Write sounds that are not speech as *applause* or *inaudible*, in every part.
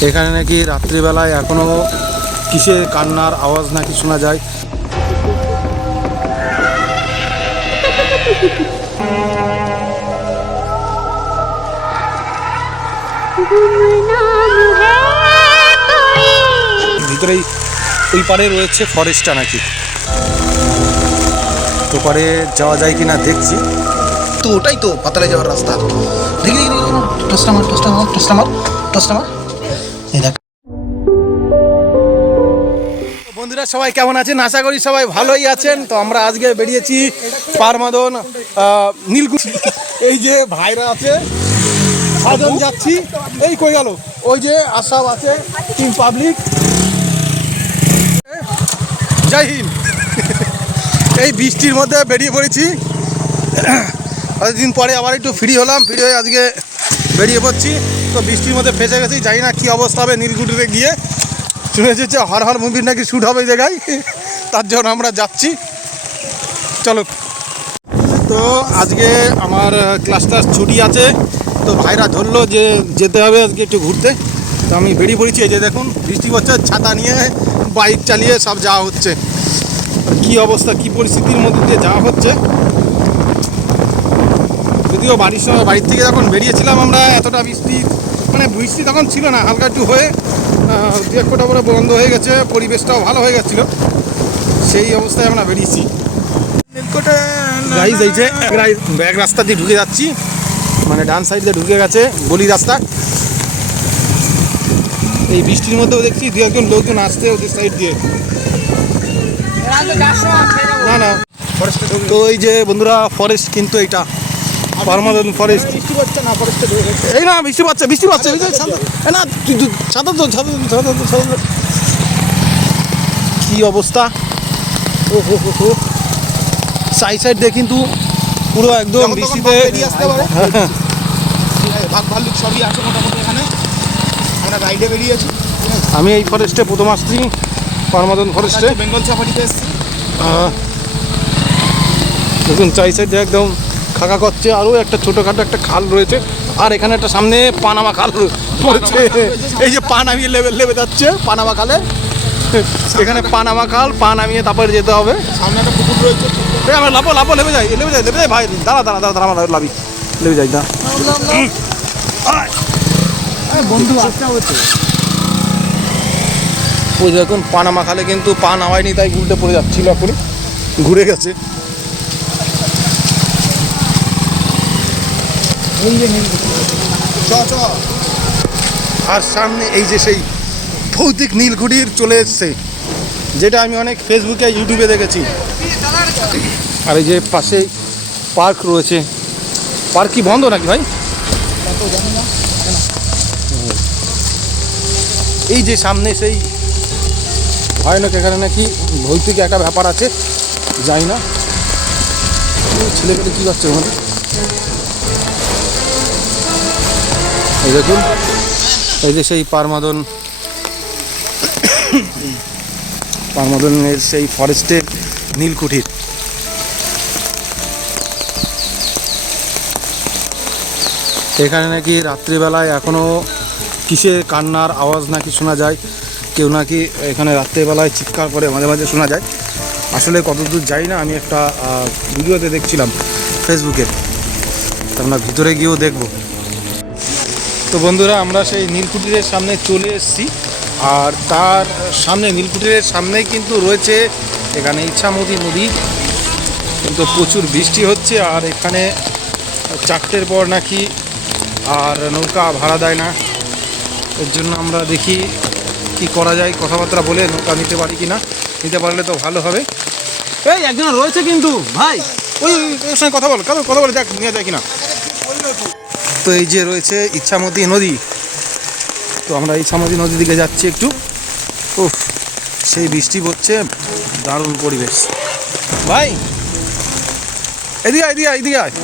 এখানে নাকি রাত্রিবেলায় এখনও কিসে কান্নার আওয়াজ নাকি শোনা যায় ভিতরে ওই পারে রয়েছে ফরেস্টটা নাকি তো পারে যাওয়া যায় কিনা দেখছি তো ওটাই তো পাতালে যাওয়ার রাস্তা দেখি দেখি টোস্টা মার টোস্টা মার সবাই কেমন আছেন? আশা করি সবাই ভালোই আছেন। তো আমরা আজকে বেরিয়েছি পারমাদন নীলকুঠি এই যে ভাইরা আছে, সাজন যাচ্ছি। এই কই গেল? ওই যে আসাম আছে টিম পাবলিক জয় হিন্দ। এই বৃষ্টির মধ্যে বেরিয়ে পড়েছি। অনেকদিন পরে আবার একটু ফ্রি হলাম। ফ্রি হয়ে আজকে বেরিয়ে পড়ছি। তো বৃষ্টির মধ্যে ফেসে গেছি, জানি না কী অবস্থা হবে নীলকুঠিতে গিয়ে। শুনেছি যে হর হর মুভির নাকি শ্যুট হবে এই জায়গায়। তার জন্য আমরা যাচ্ছি। চলো। তো আজকে আমার ক্লাস টাস ছুটি আছে। তো ভাইরা ধরলো যে যেতে হবে আজকে একটু ঘুরতে। তো আমি বেরিয়ে পড়েছি, এই যে দেখুন, বৃষ্টি হচ্ছে ছাতা নিয়ে বাইক চালিয়ে সব যাওয়া হচ্ছে। কি অবস্থা, কি পরিস্থিতির মধ্যে দিয়ে যাওয়া হচ্ছে? যদিও বাড়ির সময় বাড়ির থেকে যখন বেরিয়েছিলাম আমরা, এতটা বৃষ্টি মানে বৃষ্টি তখন ছিল না, হালকা একটু হয়ে দু এক ফোঁটা করে বন্ধ হয়ে গেছে পরিবেশটাও ভালো হয়ে গেছিল। সেই অবস্থায় আমরা বেরিয়েছি। গাইজ এই যে এক ব্যাক রাস্তা দিয়ে ঢুকে যাচ্ছি। মানে ডান সাইড দিয়ে ঢুকে গেছে গলি রাস্তা। এই বৃষ্টির মধ্যেও দেখছি দু একজন লোকজন আসছে ওদের সাইড দিয়ে। না না তো এই যে বন্ধুরা ফরেস্ট কিন্তু এইটা। পারমাদন ফরেস্ট। এই না বৃষ্টি পাচ্ছে বৃষ্টি পাচ্ছে এই যে ছাতা- এ না তুই তুই ছাতা তো ছাতা ছাতা তো, ছাতা তো। কি অবস্থা? ও হো হো হো সাইড সাইড দিয়ে কিন্তু পুরো একদম বৃষ্টিতে ভাগ ভাল্লুক সবই আছে মোটামুটি এখানে। আমরা রাইডে বেরিয়েছি আমি এই ফরেস্টে প্রথম আসছি পারমাদন ফরেস্টে বেঙ্গল সাফারিতে এসেছি। দেখুন চাই সাইড একদম খাকা করছে আরও একটা ছোটোখাটো একটা খাল রয়েছে আর এখানে একটা সামনে পানামা খাল রয়েছে এই যে পা নামিয়ে লেবে লেবে যাচ্ছে পানামা খালে। এখানে পানামা খাল পা নামিয়ে তারপরে যেতে হবে। সামনে একটা পুকুর রয়েছে। এই আমরা লাপো লাপো লেবে যাই লেবে যাই লেবে যাই ভাই দাঁড়া দাঁড়া দাঁড়া দাঁড়া আমার লাভি লেবে যাই না বন্ধু আসতে হচ্ছে ওই দেখুন পানামা খালে কিন্তু পা নামায়নি তাই উল্টে পড়ে যাচ্ছিল এখনই। ঘুরে গেছে। চ চ। আর সামনে এই যে সেই ভৌতিক নীলকুঠির চলে এসছে যেটা আমি অনেক ফেসবুকে ইউটিউবে দেখেছি। আর এই যে পাশে পার্ক রয়েছে। পার্ক কি বন্ধ নাকি ভাই? এই যে সামনে সেই ভয়ানক এখানে নাকি ভৌতিক একটা ব্যাপার আছে যাই না। ছেলেপেলে কী করছে ওখানে? এই দেখুন, এই যে সেই পারমাদন, পারমাদনের সেই ফরেস্টের নীলকুঠির। এখানে নাকি রাত্রিবেলায় এখনও কিসের কান্নার আওয়াজ নাকি শোনা যায়, কেউ নাকি এখানে রাত্রিবেলায় চিৎকার করে মাঝে মাঝে শোনা যায়। আসলে কতদূর যাই না, আমি একটা ভিডিওতে দেখছিলাম ফেসবুকে আমরা ভিতরে গিয়েও দেখব। তো বন্ধুরা, আমরা সেই নীলকুটিরের সামনে চলে এসেছি। আর তার সামনে, নীলকুটিরের সামনেই কিন্তু রয়েছে এখানে ইচ্ছামতি নদী। কিন্তু প্রচুর বৃষ্টি হচ্ছে আর এখানে চারটের পর নাকি আর নৌকা ভাড়া দেয় না। এর জন্য আমরা দেখি কি করা যায়, কথাবার্তা বলে নৌকা নিতে পারি কি না নিতে পারলে তো ভালো হবে। এই, একজন রয়েছে কিন্তু, ভাই। ওই সঙ্গে কথা বল কথা বলে দেখ, নিয়ে যায় কিনা। তো এই যে রয়েছে ইচ্ছামতি নদী। তো আমরা ইচ্ছামতি নদীর দিকে যাচ্ছি একটু। উফ সেই বৃষ্টি পড়ছে দারুণ পরিবেশ। ভাই এদিকে আয়, এদিকে আয়, এদিকে আয়।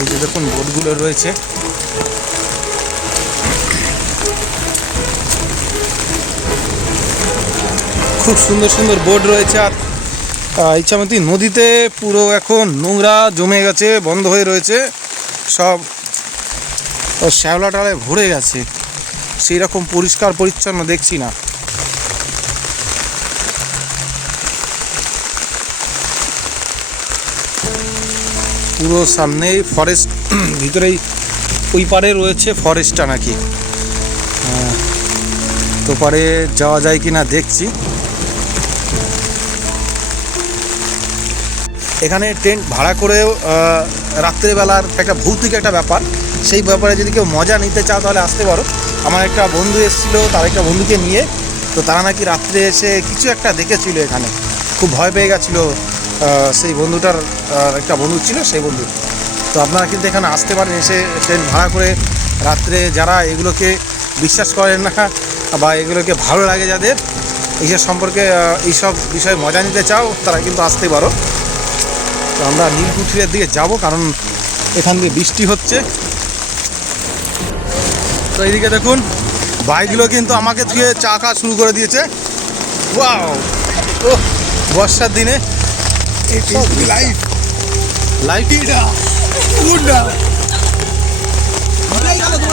এই যে দেখুন বোটগুলো রয়েছে। খুব সুন্দর সুন্দর বোর্ড রয়েছে আর ইচ্ছামতি নদীতে পুরো এখন নোংরা জমে গেছে, বন্ধ হয়ে রয়েছে। সব শ্যাওলা টালে ভরে গেছে। সেই রকম পরিষ্কার পরিচ্ছন্ন দেখছি না। পুরো সামনেই ফরেস্ট ভিতরেই ওই পারে রয়েছে ফরেস্টটা নাকি। তো পারে যাওয়া যায় কি না দেখছি। এখানে টেন্ট ভাড়া করেও রাত্রেবেলার একটা ভৌতিক একটা ব্যাপার। সেই ব্যাপারে যদি কেউ মজা নিতে চাও তাহলে আসতে পারো। আমার একটা বন্ধু এসেছিল, তার একটা বন্ধুকে নিয়ে। তো তারা নাকি রাত্রে এসে কিছু একটা দেখেছিল এখানে। খুব ভয় পেয়ে গেছিল সেই বন্ধুটার একটা বন্ধু ছিল সেই বন্ধু। তো আপনারা কিন্তু এখানে আসতে পারেন, এসে ট্রেন ভাড়া করে রাত্রে যারা এগুলোকে বিশ্বাস করেন না বা এগুলোকে ভালো লাগে যাদের, এইসব সম্পর্কে এইসব বিষয়ে মজা নিতে চাও, তারা কিন্তু আসতে পারো। তো আমরা নীলকুঠিরের দিকে যাব কারণ এখান দিয়ে বৃষ্টি হচ্ছে। তো এইদিকে দেখুন বাইকগুলো কিন্তু আমাকে ধুয়ে চা খাওয়া শুরু করে দিয়েছে। ওয়াও ও বর্ষার দিনে। লাইফ লাইফ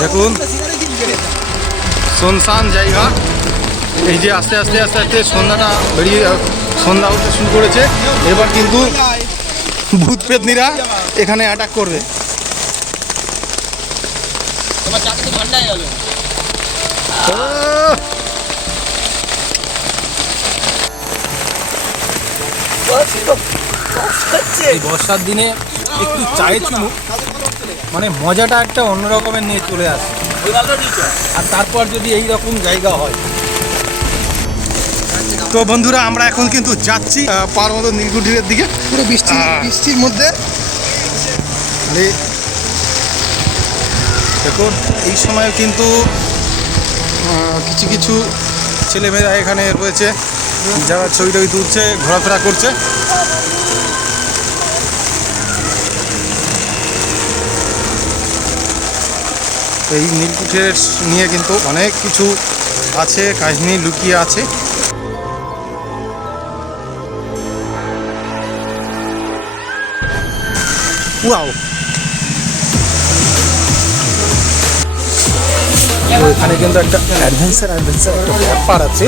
দেখুন। শুনশান জায়গা। এই যে আস্তে আস্তে আস্তে আস্তে সন্ধ্যাটা বেরিয়ে সন্ধ্যা হতে শুরু করেছে। এবার কিন্তু ভূত পেতনিরা এখানে অ্যাটাক করবে। বর্ষার দিনে একটু চায়ে চুমুক মানে মজাটা একটা অন্য রকমের নিয়ে চলে আসে। আর তারপর যদি এই রকম জায়গা হয় তো বন্ধুরা আমরা এখন কিন্তু যাচ্ছি আহ, পার মতো নীলকুঠিরের দিকে। পুরো বৃষ্টি বৃষ্টির মধ্যে। দেখুন এই সময় কিন্তু কিছু কিছু ছেলেমেয়েরা এখানে রয়েছে যারা ছবি টবি তুলছে ঘোরাফেরা করছে। এই নীলকুঠের নিয়ে কিন্তু অনেক কিছু আছে কাহিনী লুকিয়ে আছে। ওয়াও তো এখানে কিন্তু একটা অ্যাডভেঞ্চার অ্যাডভেঞ্চার একটা ব্যাপার আছে।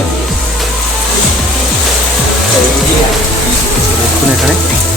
এখানে।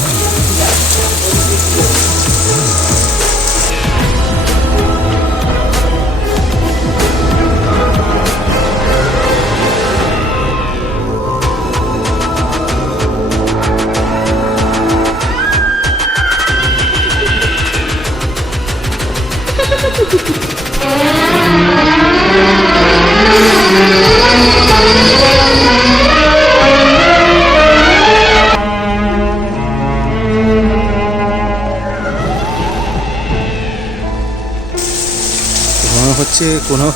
হচ্ছে কোনো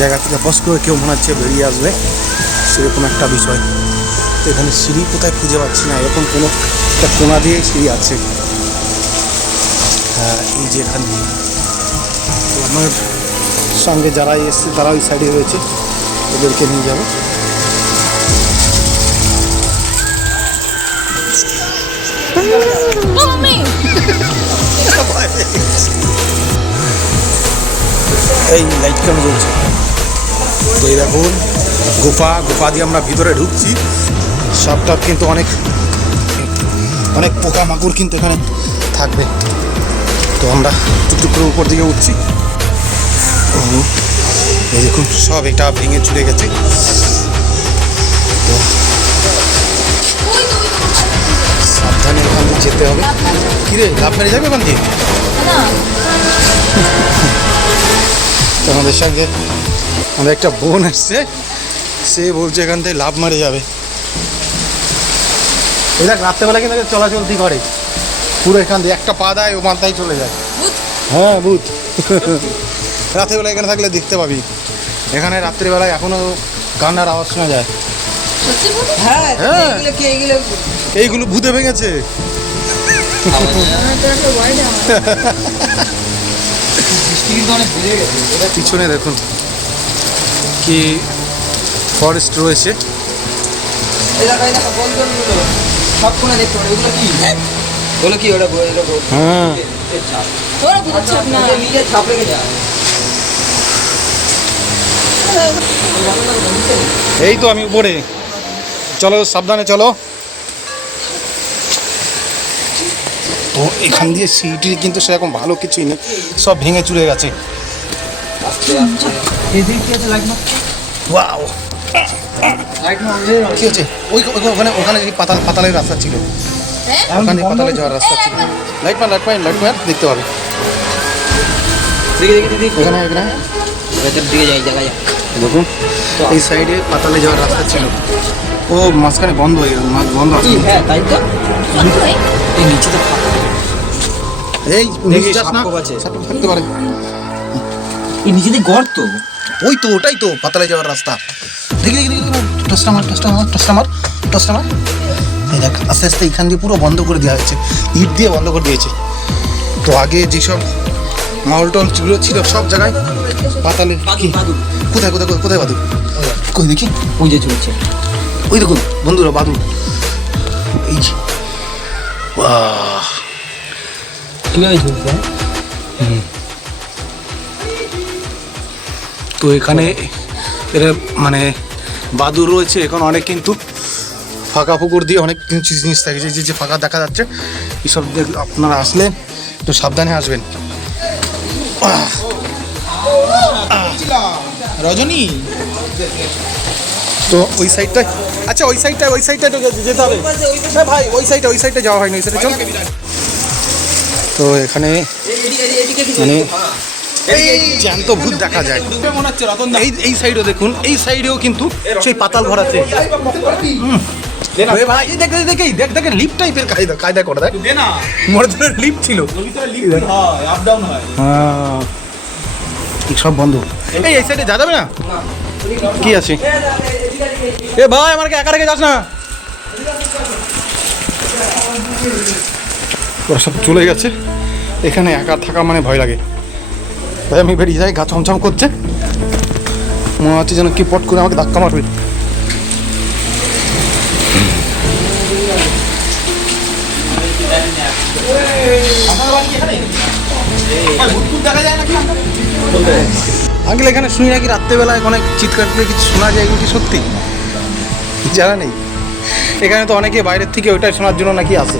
জায়গা থেকে বস করে কেউ মনে হচ্ছে বেরিয়ে আসবে। সেরকম একটা বিষয়। তো এখানে সিঁড়ি কোথায় খুঁজে পাচ্ছি না এরকম কোনো একটা কোনা দিয়ে সিঁড়ি আছে। হ্যাঁ এই যে এখান। দিয়ে তো আমার সঙ্গে যারা এসছে তারা ওই সাইডে রয়েছে। ওদেরকে নিয়ে যাব। *laughs* এই লাইট কেন জ্বলছে? তো এই দেখুন গুফা গুফা দিয়ে আমরা ভিতরে ঢুকছি। সবটা কিন্তু অনেক অনেক পোকামাকড় কিন্তু এখানে থাকবে। তো আমরা টুকটুক করে উপর দিকে উঠছি। এই দেখুন সব এটা ভেঙে চলে গেছে। তো সাবধানে এখান দিয়ে যেতে হবে। কিরে লাভ মেরে যাবে এখান দিয়ে? *laughs* আমাদের সঙ্গে আমাদের একটা বোন আসছে সে বলছে এখান থেকে লাভ মারে যাবে। এই দেখ রাত্রেবেলা কিন্তু চলাচলতি করে। পুরো এখান দিয়ে একটা পা দেয় ও মাথায় চলে যায়। হ্যাঁ ভূত। *laughs* রাত্রেবেলা এখানে থাকলে দেখতে পাবি। এখানে রাত্রিবেলায় এখনও কান্নার আওয়াজ শোনা যায়। হ্যাঁ। হ্যাঁ। এইগুলো ভূতে? ভেঙেছে *laughs* বৃষ্টি কিন্তু অনেক বেড়ে গেছে পিছনে দেখুন কি ফরেস্ট রয়েছে। হ্যাঁ। যায় এই তো আমি উপরে। চলো সাবধানে চলো। তো এখান দিয়ে সিটি কিন্তু সেরকম ভালো কিছুই নেই। সব ভেঙে চুরে গেছে। ওয়াও। কি হচ্ছে? ওই ওখানে ওখানে যে পাতাল পাতালের রাস্তা ছিল। ওখানে পাতালে যাওয়ার রাস্তা ছিল। Light man light man light man দেখতে পাবে। দেখি দেখি দেখি এখানে এখানে ভেতর দিকে যাই জায়গা যা দেখুন এই সাইডে পাতালে যাওয়ার রাস্তা ছিল। ও মাঝখানে বন্ধ হয়ে গেল বন্ধ আছে। হ্যাঁ তাই তো। এই নিচে তো। এই না থাকতে পারে। এই নিচে দিয়ে গর্ত ওই তো ওটাই তো পাতালে যাওয়ার রাস্তা। দেখি দেখি দেখি টসটা মার টসটা মার টসটা মার টসটা মার। এই দেখ আস্তে আস্তে এখান দিয়ে পুরো বন্ধ করে দেওয়া হয়েছে। ইট দিয়ে বন্ধ করে দিয়েছে। তো আগে যেসব মহল টল ছিল ছিল সব জায়গায় পাতালে কোথায় কোথায় কোথায়- কোথায় বাদু কই দেখি। ওই যে চলছে। ওই দেখুন বন্ধুরা বাদু এই যে। বাহ। কীভাবে চলছে তো এখানে এর মানে বাদুর রয়েছে, এখন অনেক কিন্তু ফাঁকা পুকুর দিয়ে অনেক কিছু জিনিস থাকে, যে যে- ফাঁকা দেখা যাচ্ছে, এসব আপনারা আসলে একটু সাবধানে আসবেন। রজনী? তো ওই সাইডটায় আচ্ছা ওই সাইডটায় ওই সাইডটায় তো যেতে হবে। হ্যাঁ ভাই, ওই সাইডে ওই সাইডে যাওয়া হয়নি, ওই সাইডে চল। তো এখানে মানে এই জ্যান্ত ভূত দেখা যায়। এই এই সাইডেও দেখুন এই সাইডেও কিন্তু সেই পাতাল ভরাতে। ভাই দেখ দেখ দেখ টাইপের কায়দা কায়দা করে দেখ। ছিল। হয় সব বন্ধ। এই এই সাইডে যা যাবে না? কি আছে? এ ভাই আমাকে একা রেখে যাস না। ওরা সব চলে গেছে। এখানে একা থাকা মানে ভয় লাগে। তাই আমি বেরিয়ে যাই, গা ছমছম করছে। মনে হচ্ছে যেন কি পট করে আমাকে ধাক্কা মারবে। যায় এখানে শুনি নাকি রাত্রেবেলায় অনেক চিৎকার করে কিছু শোনা যায় এগুলো কি সত্যি? জানা নেই। এখানে তো অনেকে বাইরের থেকে ওইটাই শোনার জন্য নাকি আসে।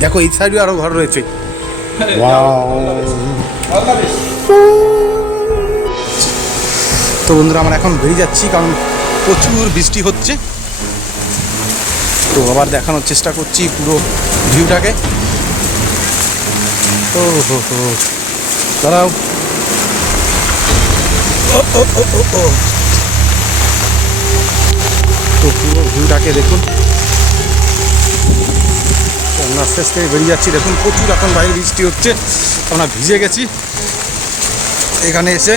দেখো, এই সাইডে আরও ঘর রয়েছে। তো বন্ধুরা, আমরা এখন বেরিয়ে যাচ্ছি, কারণ প্রচুর বৃষ্টি হচ্ছে। তো আবার দেখানোর চেষ্টা করছি পুরো ভিউটাকে। ও, হো হো। দাঁড়াও। ও ও ও ও। তো পুরো ভিউটাকে দেখুন। আমরা আস্তে আস্তে বেরিয়ে যাচ্ছি। দেখুন, প্রচুর এখন বাইরে বৃষ্টি হচ্ছে। আমরা ভিজে গেছি। এখানে এসে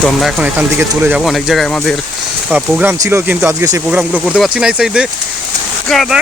তো আমরা এখন এখান থেকে চলে যাব। অনেক জায়গায় আমাদের প্রোগ্রাম ছিল, কিন্তু আজকে সেই প্রোগ্রামগুলো করতে পারছি না এই সাইডে কাদা!